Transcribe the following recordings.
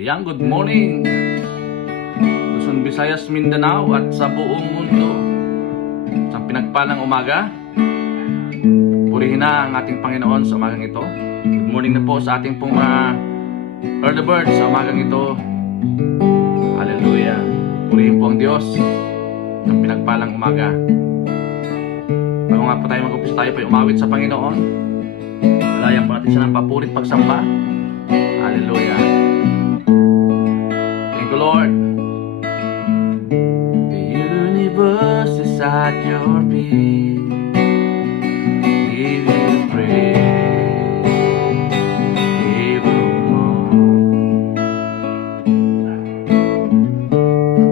Yang good morning, Luzon, Visayas, Mindanao at sa buong mundo. Sa pinagpalang umaga, purihin na ang ating Panginoon sa umagang ito. Good morning na po sa ating pong mga early birds sa umagang ito. Hallelujah. Purihin po ang Diyos sa pinagpalang umaga. Bago nga po tayo mag-umpisa, tayo po umawit sa Panginoon. Layan po natin siya ng papurit pagsamba. Hallelujah. Thank you, Lord. The universe is at your feet. Give you praise evermore.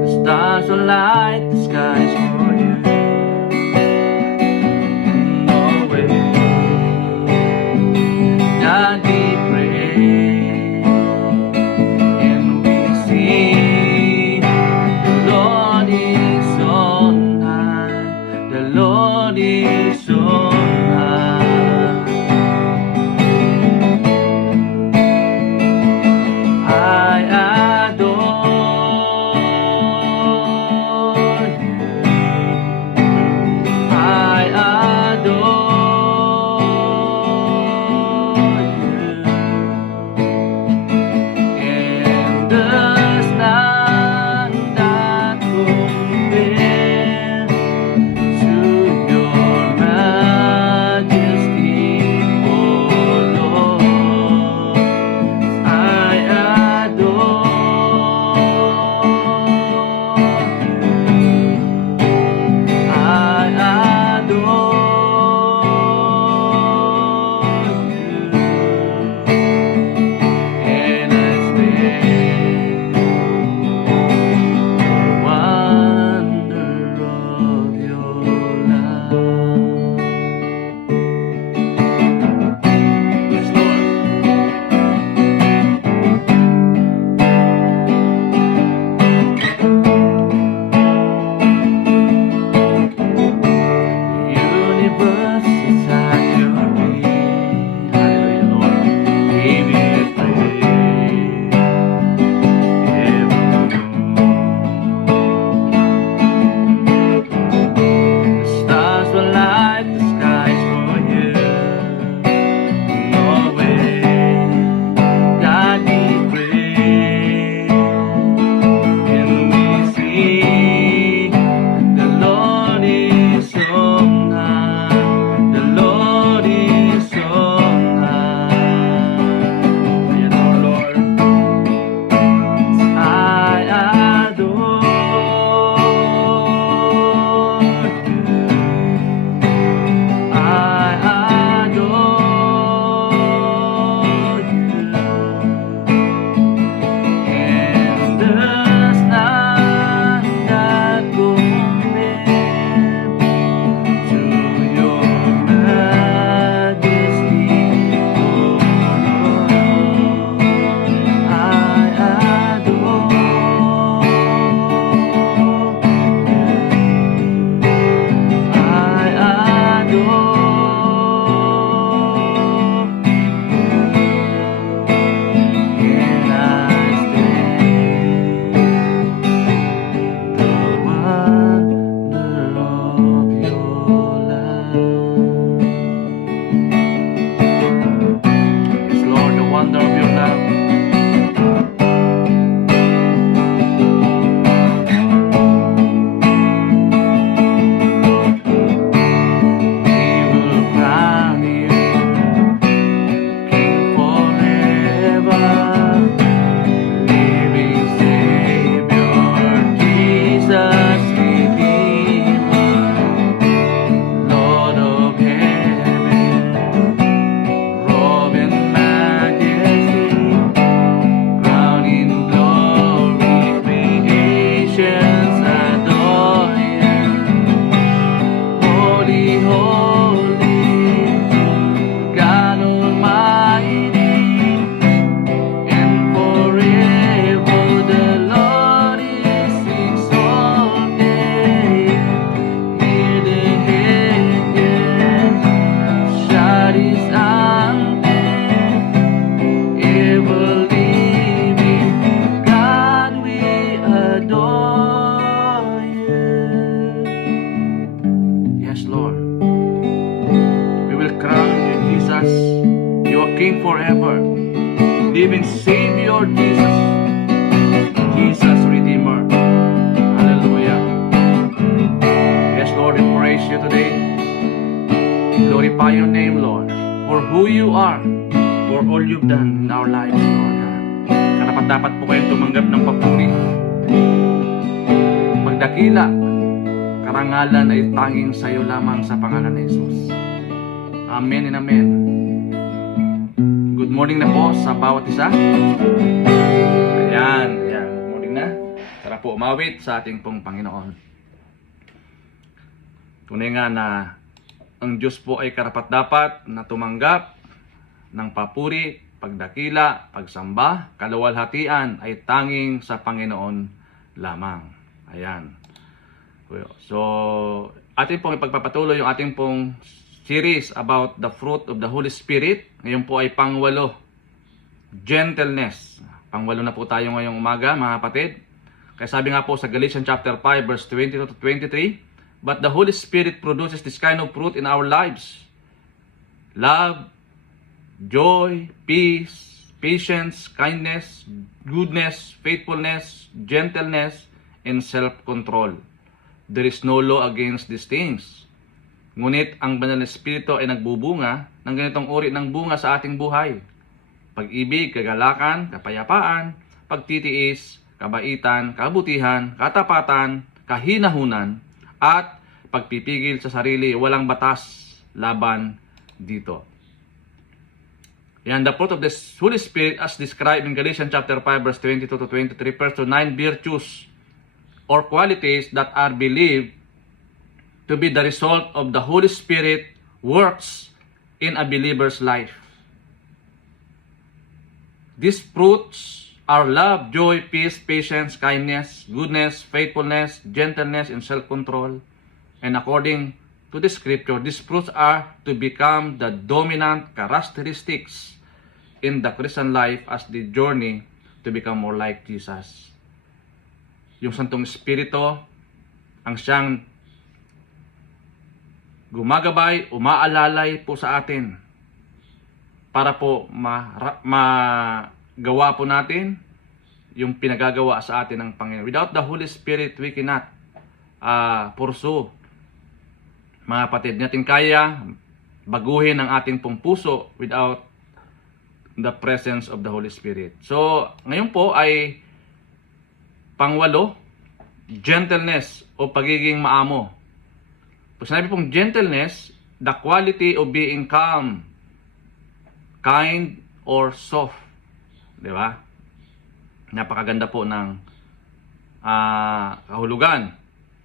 The stars will light the skies for you. In Norway, God be praised. And we sing, the Lord is on high. The Lord Savior, Jesus. Jesus, Redeemer. Hallelujah. Yes, Lord, we praise you today. Glorify your name, Lord, for who you are, for all you've done in our lives, Lord God. Karapat-dapat po kayong tumanggap ng papuri. Pagdakila, karangalan ay tanging sa iyo lamang sa pangalan ni Jesus. Amen and amen. Good morning na po sa bawat isa. Ayan. Good morning na. Tara po umawit sa ating pong Panginoon. Tunay nga na ang Diyos po ay karapat-dapat na tumanggap ng papuri, pagdakila, pagsamba, kaluwalhatian ay tanging sa Panginoon lamang. Ayan. So, ating pong ipagpapatuloy yung ating pong series about the fruit of the Holy Spirit. Ngayon po ay pangwalo, gentleness. Pangwalo na po tayo ngayong umaga, mga kapatid. Kaya sabi nga po sa Galatians chapter 5 verse 22 to 23, but the Holy Spirit produces this kind of fruit in our lives: love, joy, peace, patience, kindness, goodness, faithfulness, gentleness, and self-control. There is no law against these things. Ngunit ang Banal na Espiritu ay nagbubunga ng ganitong uri ng bunga sa ating buhay: pag-ibig, kagalakan, kapayapaan, pagtitiis, kabaitan, kabutihan, katapatan, kahinahunan, at pagpipigil sa sarili. Walang batas laban dito. Yan, the fruit of the Holy Spirit as described in Galatians chapter 5 verse 22 to 23 refers to 9 virtues or qualities that are believed to be the result of the Holy Spirit works in a believer's life. These fruits are love, joy, peace, patience, kindness, goodness, faithfulness, gentleness, and self-control. And according to the scripture, these fruits are to become the dominant characteristics in the Christian life as the journey to become more like Jesus. Yung Santong Espiritu ang siyang gumagabay, umaalalay po sa atin para po magawa po natin yung pinagagawa sa atin ng Panginoon. Without the Holy Spirit, we cannot pursue. Mga kapatid, natin kaya baguhin ang ating pong puso without the presence of the Holy Spirit. So, ngayon po ay pangwalo, gentleness o pagiging maamo. Pag sinabi pong gentleness, the quality of being calm, kind, or soft. Di ba? Napakaganda po ng kahulugan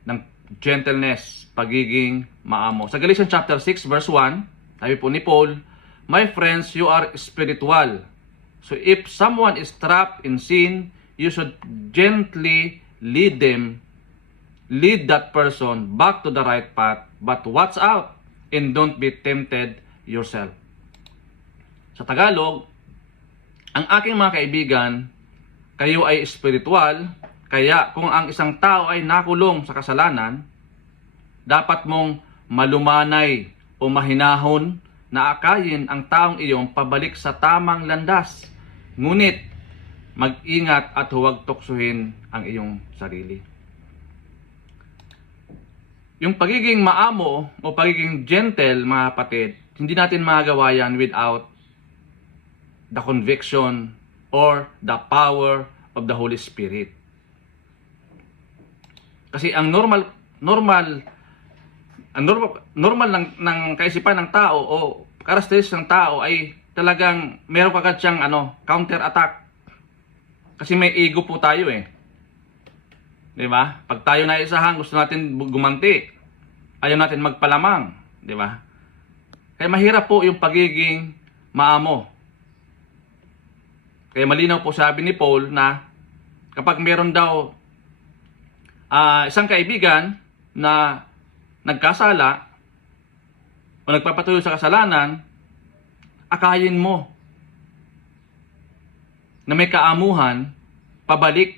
ng gentleness, pagiging maamo. Sa Galatians chapter 6 verse 1, sabi po ni Paul, "My friends, you are spiritual. So if someone is trapped in sin, you should gently lead that person back to the right path, but watch out and don't be tempted yourself." Sa Tagalog, ang aking mga kaibigan, kayo ay spiritual, kaya kung ang isang tao ay nakulong sa kasalanan, dapat mong malumanay o mahinahon na akayin ang taong iyong pabalik sa tamang landas. Ngunit, mag-ingat at huwag tuksuhin ang iyong sarili. Yung pagiging maamo o pagiging gentle, mga kapatid, hindi natin magagawa yan without the conviction or the power of the Holy Spirit. Kasi ang normal ng kaisipan ng tao o characteristics ng tao ay talagang meron kagad siyang counter attack. Kasi may ego po tayo eh. 'Di ba? Pag tayo naisahan, gusto natin gumanti. Ayaw natin magpalamang, 'di ba? Kaya mahirap po yung pagiging maamo. Kaya malinaw po sabi ni Paul na kapag meron daw isang kaibigan na nagkasala o nagpapatuloy sa kasalanan, akayin mo na may kaamuhan pabalik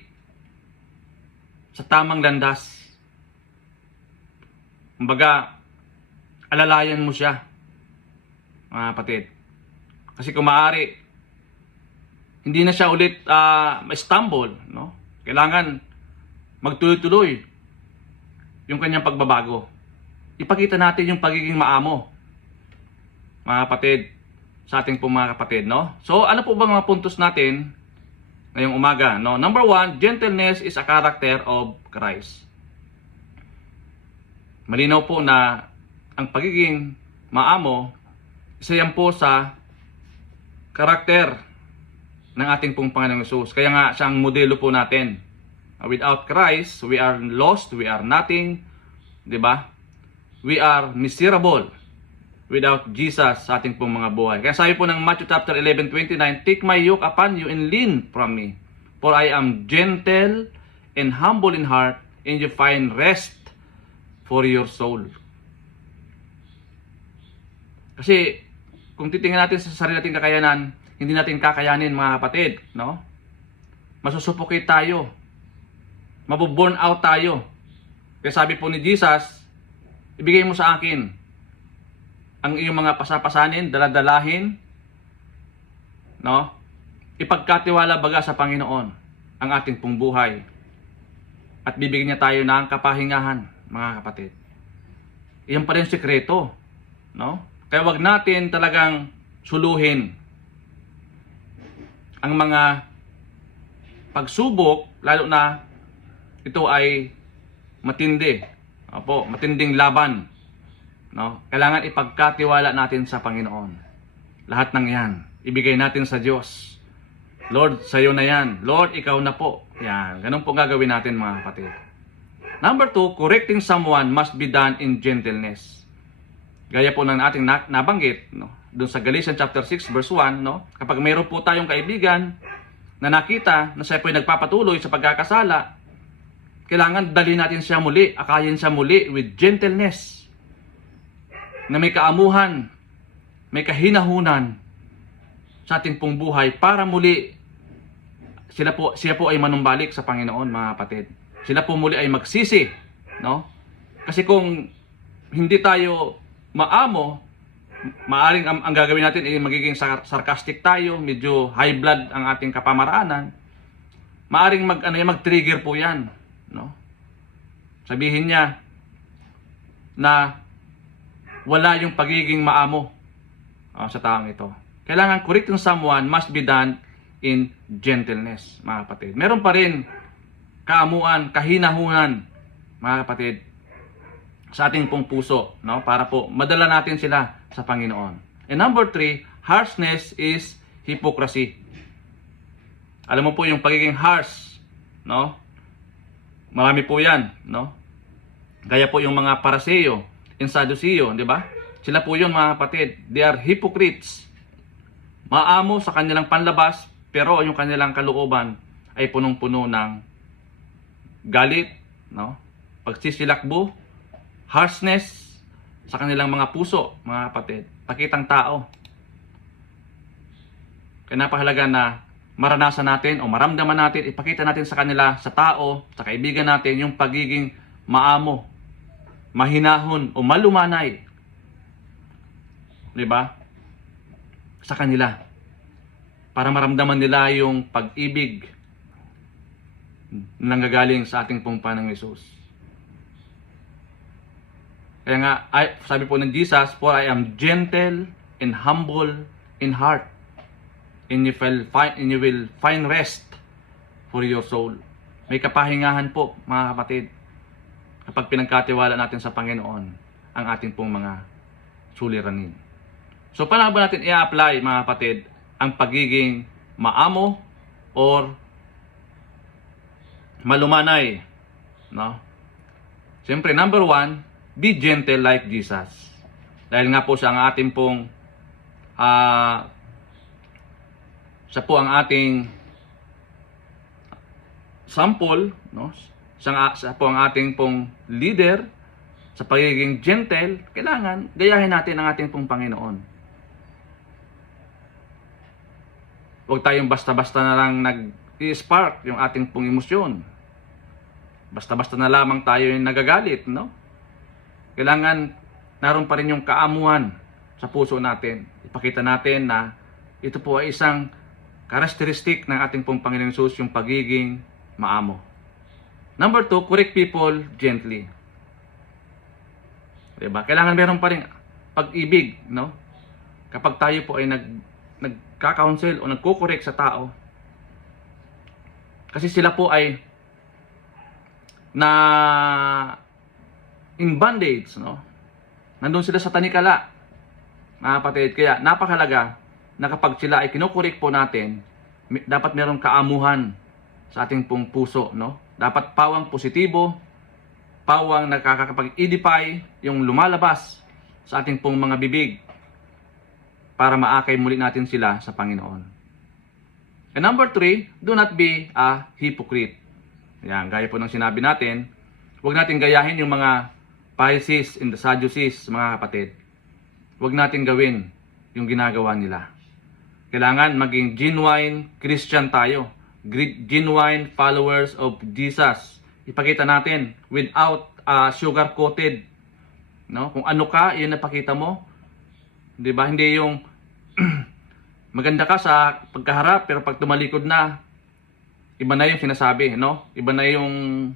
sa tamang landas. Kumbaga, alalayan mo siya, mga kapatid. Kasi kung maaari, hindi na siya ulit ma-stumble, no? Kailangan magtuloy-tuloy yung kanyang pagbabago. Ipakita natin yung pagiging maamo, mga kapatid, sa ating pong mga kapatid, no? So, ano po ba mga puntos natin ngayong umaga, no? Number 1, gentleness is a character of Christ. Malinaw po na ang pagiging maamo, isa yan po sa karakter ng ating pong Panginoong Hesus. Kaya nga siyang modelo po natin. Without Christ, we are lost, we are nothing, di ba? We are miserable without Jesus sa ating pong mga buhay. Kaya sabi po ng Matthew chapter 11:29, "Take my yoke upon you and learn from me, for I am gentle and humble in heart, and you find rest for your soul." Kasi kung titingnan natin sa sarili nating kakayanan, hindi natin kakayanin, mga kapatid, no? Masusuffocate tayo. Mabuburn out tayo. Kaya sabi po ni Jesus, ibigay mo sa akin ang iyong mga pasapasanin, daladalahin, no? Ipagkatiwala baga sa Panginoon ang ating pong buhay. At bibigyan niya tayo ng kapahingahan, mga kapatid. Iyan pa rin sikreto, no? Kaya wag natin talagang suluhin ang mga pagsubok, lalo na ito ay matindi. Opo, matinding laban, no? Kailangan ipagkatiwala natin sa Panginoon. Lahat ng 'yan, ibigay natin sa Diyos. Lord, sa iyo na 'yan. Lord, ikaw na po. Yan, ganun po gagawin natin, mga kapatid. Number 2, correcting someone must be done in gentleness. Gaya po ng ating nabanggit, no? Doon sa Galatians chapter 6 verse 1, no? Kapag mayroon po tayong kaibigan na nakita na siya po ay nagpapatuloy sa pagkakasala, kailangan dalhin natin siya muli, akayin siya muli with gentleness, na may kaamuhan, may kahinahunan sa ating pong buhay, para muli siya po ay manumbalik sa Panginoon, mga kapatid. Sila po muli ay magsisi, no? Kasi kung hindi tayo maamo, maaring ang gagawin natin ay magiging sarcastic tayo, medyo high blood ang ating kapamaraanan. Maaring mag-trigger po 'yan, no? Sabihin niya na wala yung pagiging maamo sa taong ito. Kailangan correcting someone must be done in gentleness, mga kapatid. Meron pa rin kaamuan, kahinahunan, mga kapatid, sa ating pong puso, no? Para po madala natin sila sa Panginoon. And number 3, harshness is hypocrisy. Alam mo po yung pagiging harsh, no? Marami po 'yan, no? Gaya po yung mga Pariseo and Sadduceo, di ba? Sila po 'yon, mga kapatid. They are hypocrites. Maamo sa kanilang panlabas, pero yung kanilang kalooban ay punong-puno ng galit, no? Pagsisilakbo, harshness sa kanilang mga puso, mga kapatid. Pakitang tao. Kaya napahalaga na maranasan natin o maramdaman natin, ipakita natin sa kanila, sa tao, sa kaibigan natin, yung pagiging maamo, mahinahon o malumanay. Diba? Sa kanila. Para maramdaman nila yung pag-ibig na nanggagaling sa ating pong Panginoong Hesus. Kaya nga, sabi po ng Jesus, "For I am gentle and humble in heart, and you will find rest for your soul." May kapahingahan po, mga kapatid, kapag pinagkatiwala natin sa Panginoon ang ating pong mga suliranin. So, paano ba natin i-apply, mga kapatid, ang pagiging maamo or malumanay, no? Siyempre, number 1, be gentle like Jesus. Dahil nga po siya ang ating pong siya po ang ating sample, no? Siya po ang ating pong leader sa pagiging gentle. Kailangan gayahin natin ang ating pong Panginoon. Huwag tayong basta-basta na lang nag-spark yung ating pong emosyon. Basta-basta na lamang tayo yung nagagalit, no? Kailangan naroon pa rin yung kaamuhan sa puso natin. Ipakita natin na ito po ay isang Characteristic ng ating pong Panginoong Hesus yung pagiging maamo. Number 2, correct people gently. Diba? Kailangan meron pa rin pag-ibig, no? Kapag tayo po ay nagka-counsel o nagko-correct sa tao. Kasi sila po ay na in bondage, no? Nandun sila sa tanikala, mga kapatid. Kaya napakalaga na kapag sila ay kinukorek po natin, dapat merong kaamuhan sa ating pong puso, no? Dapat pawang positibo, pawang nakakapag-edify yung lumalabas sa ating pong mga bibig para maakay muli natin sila sa Panginoon. And number 3, do not be a hypocrite. Yan, gaya po ng sinabi natin, huwag natin gayahin yung mga Pharisees and the Sadducees, mga kapatid. Huwag natin gawin yung ginagawa nila. Kailangan maging genuine Christian tayo. Genuine followers of Jesus. Ipakita natin without sugar-coated. No? Kung ano ka, yun napakita mo. 'Di ba? Hindi yung maganda ka sa pagkaharap pero pag tumalikod na, iba na yung sinasabi, no? Iba na yung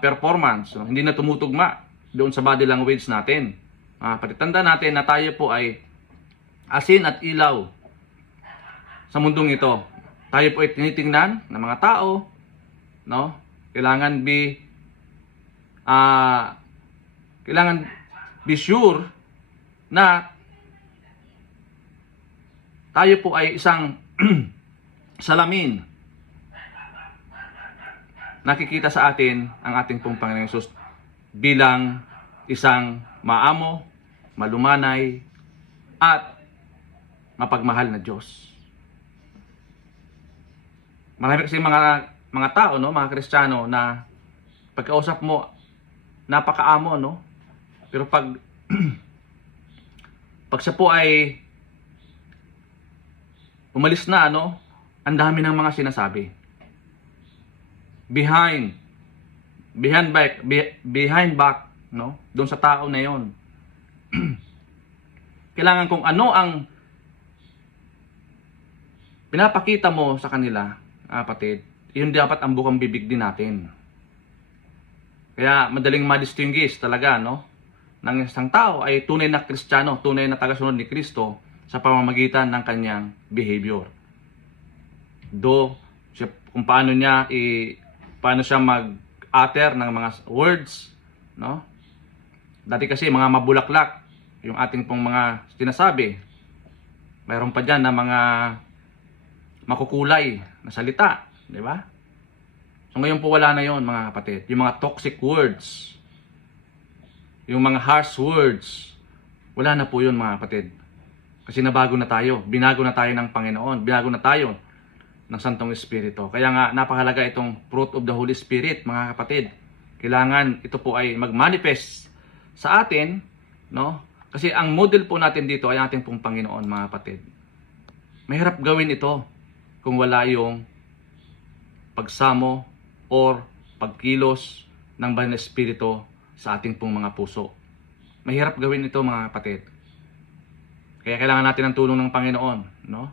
performance, no? Hindi na tumutugma doon sa body language natin. Patitanda natin na tayo po ay asin at ilaw sa mundong ito. Tayo po ay tinitingnan ng mga tao, no? Kailangan be sure na tayo po ay isang salamin. Nakikita sa atin ang ating pong Panginoong Hesus bilang isang maamo, malumanay, at mapagmahal na Diyos. Marami kasi mga tao, no, mga Kristiyano na pagkausap mo napakaamo, no? Pero pag siya po ay umalis na, no, ang dami ng mga sinasabi. Behind back, no? Doon sa tao na 'yon. Kailangan kung ano ang pinapakita mo sa kanila, kapatid, yun dapat ang bukang bibig din natin. Kaya madaling ma-distinguish talaga, no? Ng isang tao ay tunay na Kristiyano, tunay na tagasunod ni Kristo sa pamamagitan ng kanyang behavior. Kung paano siya mag-utter ng mga words, no? Dati kasi mga mabulaklak yung ating pong mga sinasabi. Mayroon pa diyan na mga makukulay na salita, di ba? So ngayon po wala na 'yon, mga kapatid. Yung mga toxic words, yung mga harsh words, wala na po 'yon, mga kapatid. Kasi nabago na tayo, binago na tayo ng Panginoon, binago na tayo ng Santong Espiritu. Kaya nga napakahalaga itong fruit of the Holy Spirit, mga kapatid. Kailangan ito po ay mag-manifest sa atin, no? Kasi ang model po natin dito ay ating pong Panginoon, mga kapatid. Mahirap gawin ito kung wala yung pagsamo or pagkilos ng Banal na Espiritu sa ating pong mga puso. Mahirap gawin ito, mga kapatid. Kaya kailangan natin ng tulong ng Panginoon, no?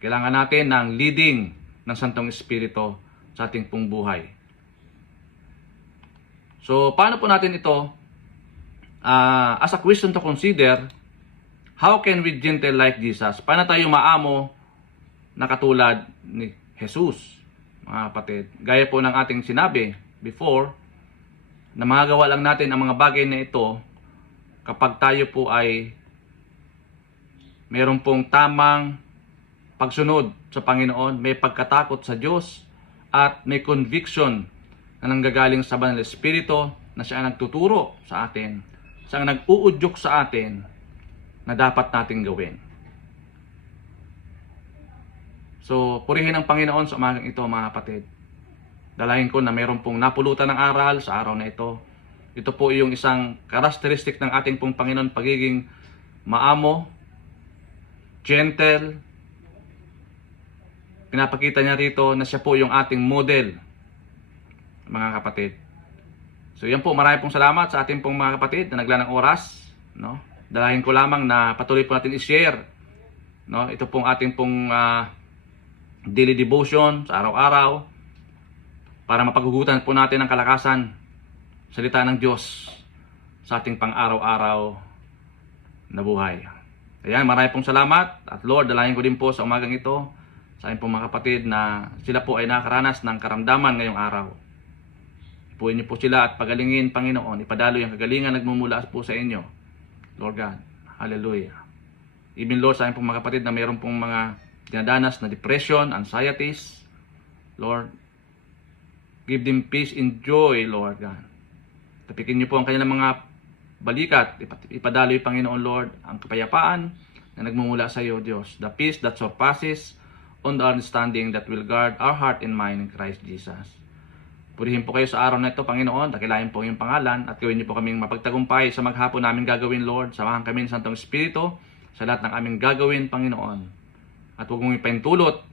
Kailangan natin ng leading ng Santong Espiritu sa ating pong buhay. So, paano po natin ito? As a question to consider, how can we gentle like Jesus? Paano tayo maamo na katulad ni Jesus, mga kapatid? Gaya po ng ating sinabi before, na magagawa lang natin ang mga bagay na ito kapag tayo po ay meron pong tamang pagsunod sa Panginoon, may pagkatakot sa Diyos, at may conviction na nanggagaling sa Banal na Espiritu na siya ang nagtuturo sa atin, siya ang nag-uudyok sa atin na dapat nating gawin. So, purihin ang Panginoon sa umagang ito, mga kapatid. Dalahin ko na mayroon pong napulutan ng aral sa araw na ito. Ito po yung isang characteristic ng ating pong Panginoon, pagiging maamo, gentle. Pinapakita niya rito na siya po yung ating model, mga kapatid. So yan po, marami pong salamat sa ating pong mga kapatid na naglaan ng oras, no? Dalahin ko lamang na patuloy po natin i-share No? Ito pong ating pong daily devotion sa araw-araw para mapaghugutan po natin ang kalakasan, salita ng Diyos sa ating pang-araw-araw na buhay. Ayan, marami pong salamat at Lord, dalayan ko din po sa umagang ito sa aking pong mga kapatid na sila po ay nakaranas ng karamdaman ngayong araw. Ipuin niyo po sila at pagalingin, Panginoon. Ipadaloy ang kagalingan nagmumula po sa inyo. Lord God, hallelujah. Even Lord, sa aking pong mga kapatid na mayroon pong mga dinadanas na depression, anxieties, Lord, give them peace and joy, Lord God. Tapikin niyo po ang kanilang mga balikat. Ipadaloy, Panginoon Lord, ang kapayapaan na nagmumula sa iyo, Diyos. The peace that surpasses on the understanding that will guard our heart and mind in Christ Jesus. Purihin po kayo sa araw na ito, Panginoon. Dakilain po yung pangalan at gawin niyo po kaming mapagtagumpay sa maghapon namin gagawin, Lord. Samahan kami ng Santong Espiritu sa lahat ng aming gagawin, Panginoon. At huwag mong ipahintulot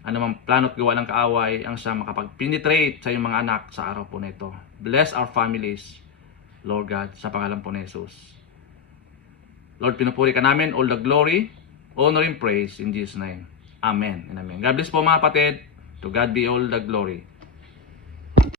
anumang plano't gawa ng kaaway ang sa makapag-penetrate sa iyong mga anak sa araw po na ito. Bless our families, Lord God, sa pangalan po ni Jesus. Lord, pinupuri ka namin all the glory, honor and praise in Jesus' name. Amen and amen. God bless po mga kapatid. To God be all the glory.